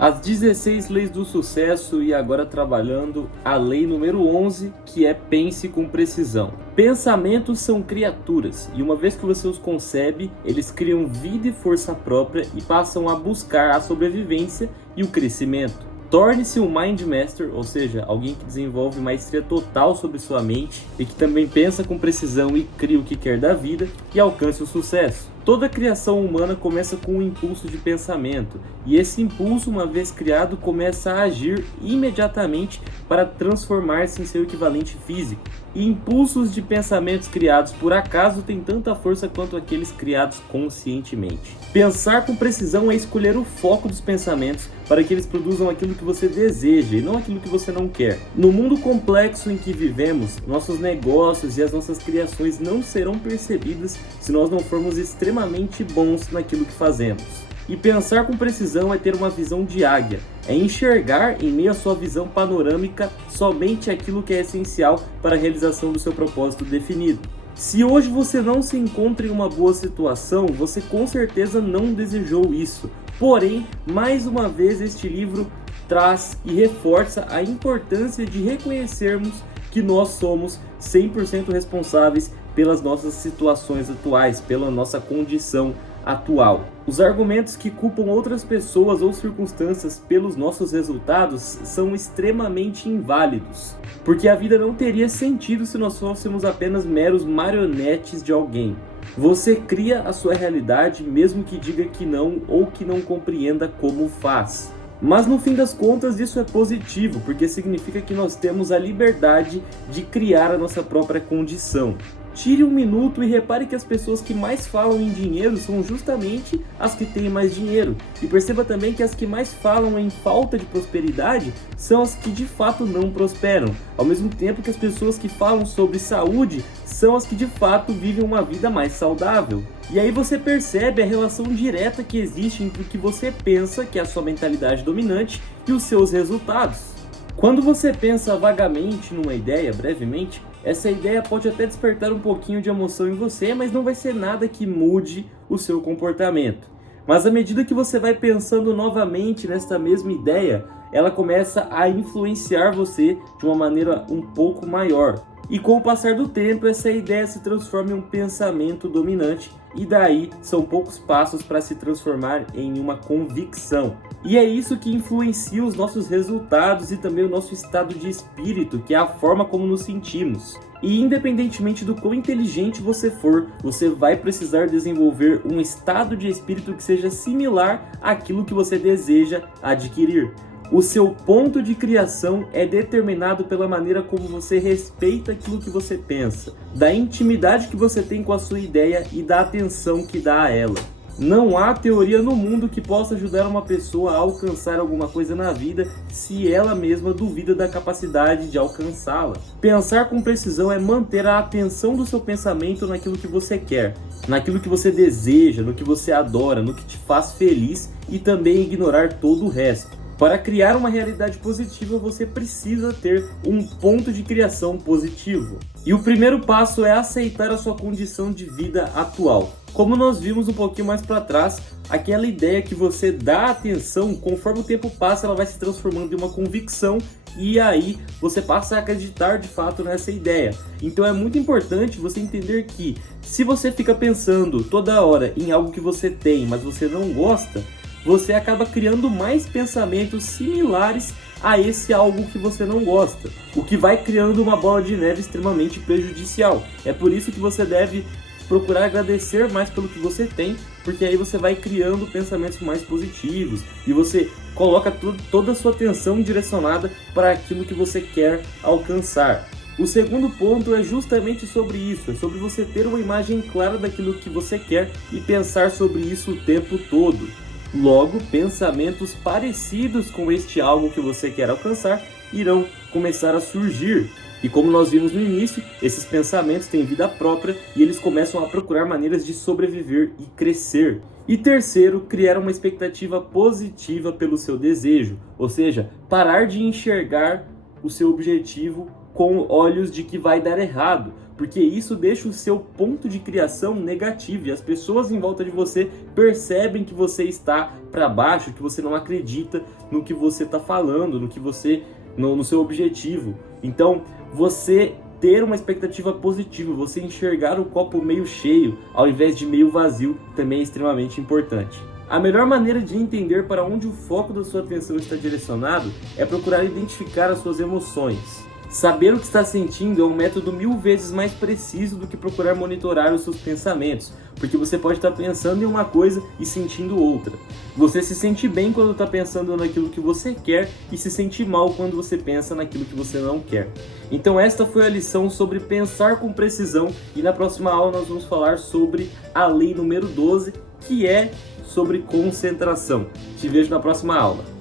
As 16 leis do sucesso e agora trabalhando a lei número 11, que é pense com precisão. Pensamentos são criaturas e uma vez que você os concebe, eles criam vida e força própria e passam a buscar a sobrevivência e o crescimento. Torne-se um Mind Master, ou seja, alguém que desenvolve maestria total sobre sua mente e que também pensa com precisão e cria o que quer da vida e alcance o sucesso. Toda criação humana começa com um impulso de pensamento e esse impulso, uma vez criado, começa a agir imediatamente para transformar-se em seu equivalente físico. E impulsos de pensamentos criados por acaso têm tanta força quanto aqueles criados conscientemente. Pensar com precisão é escolher o foco dos pensamentos para que eles produzam aquilo que você deseja e não aquilo que você não quer. No mundo complexo em que vivemos, nossos negócios e as nossas criações não serão percebidas se nós não formos extremamente bons naquilo que fazemos. E pensar com precisão é ter uma visão de águia, é enxergar em meio à sua visão panorâmica somente aquilo que é essencial para a realização do seu propósito definido. Se hoje você não se encontra em uma boa situação, você com certeza não desejou isso. Porém, mais uma vez este livro traz e reforça a importância de reconhecermos que nós somos 100% responsáveis pelas nossas situações atuais, pela nossa condição atual. Os argumentos que culpam outras pessoas ou circunstâncias pelos nossos resultados são extremamente inválidos, porque a vida não teria sentido se nós fôssemos apenas meros marionetes de alguém. Você cria a sua realidade mesmo que diga que não ou que não compreenda como faz. Mas no fim das contas isso é positivo, porque significa que nós temos a liberdade de criar a nossa própria condição. Tire um minuto e repare que as pessoas que mais falam em dinheiro são justamente as que têm mais dinheiro. E perceba também que as que mais falam em falta de prosperidade são as que de fato não prosperam. Ao mesmo tempo que as pessoas que falam sobre saúde são as que de fato vivem uma vida mais saudável. E aí você percebe a relação direta que existe entre o que você pensa, que é a sua mentalidade dominante, e os seus resultados. Quando você pensa vagamente numa ideia, brevemente, essa ideia pode até despertar um pouquinho de emoção em você, mas não vai ser nada que mude o seu comportamento. Mas à medida que você vai pensando novamente nesta mesma ideia, ela começa a influenciar você de uma maneira um pouco maior. E com o passar do tempo, essa ideia se transforma em um pensamento dominante e daí são poucos passos para se transformar em uma convicção. E é isso que influencia os nossos resultados e também o nosso estado de espírito, que é a forma como nos sentimos. E independentemente do quão inteligente você for, você vai precisar desenvolver um estado de espírito que seja similar àquilo que você deseja adquirir. O seu ponto de criação é determinado pela maneira como você respeita aquilo que você pensa, da intimidade que você tem com a sua ideia e da atenção que dá a ela. Não há teoria no mundo que possa ajudar uma pessoa a alcançar alguma coisa na vida se ela mesma duvida da capacidade de alcançá-la. Pensar com precisão é manter a atenção do seu pensamento naquilo que você quer, naquilo que você deseja, no que você adora, no que te faz feliz e também ignorar todo o resto. Para criar uma realidade positiva, você precisa ter um ponto de criação positivo. E o primeiro passo é aceitar a sua condição de vida atual. Como nós vimos um pouquinho mais para trás, aquela ideia que você dá atenção, conforme o tempo passa, ela vai se transformando em uma convicção e aí você passa a acreditar de fato nessa ideia. Então é muito importante você entender que se você fica pensando toda hora em algo que você tem, mas você não gosta, você acaba criando mais pensamentos similares a esse algo que você não gosta, o que vai criando uma bola de neve extremamente prejudicial. É por isso que você deve procurar agradecer mais pelo que você tem, porque aí você vai criando pensamentos mais positivos e você coloca toda a sua atenção direcionada para aquilo que você quer alcançar. O segundo ponto é justamente sobre isso, é sobre você ter uma imagem clara daquilo que você quer e pensar sobre isso o tempo todo. Logo, pensamentos parecidos com este algo que você quer alcançar irão começar a surgir. E como nós vimos no início, esses pensamentos têm vida própria e eles começam a procurar maneiras de sobreviver e crescer. E terceiro, criar uma expectativa positiva pelo seu desejo, ou seja, parar de enxergar o seu objetivo com olhos de que vai dar errado. porque isso deixa o seu ponto de criação negativo e as pessoas em volta de você percebem que você está para baixo, que você não acredita no que você está falando, no seu objetivo. Então, você ter uma expectativa positiva, você enxergar o copo meio cheio ao invés de meio vazio, também é extremamente importante. A melhor maneira de entender para onde o foco da sua atenção está direcionado é procurar identificar as suas emoções. Saber o que está sentindo é um método 1000 vezes mais preciso do que procurar monitorar os seus pensamentos, porque você pode estar pensando em uma coisa e sentindo outra. Você se sente bem quando está pensando naquilo que você quer e se sente mal quando você pensa naquilo que você não quer. Então esta foi a lição sobre pensar com precisão e na próxima aula nós vamos falar sobre a lei número 12, que é sobre concentração. Te vejo na próxima aula.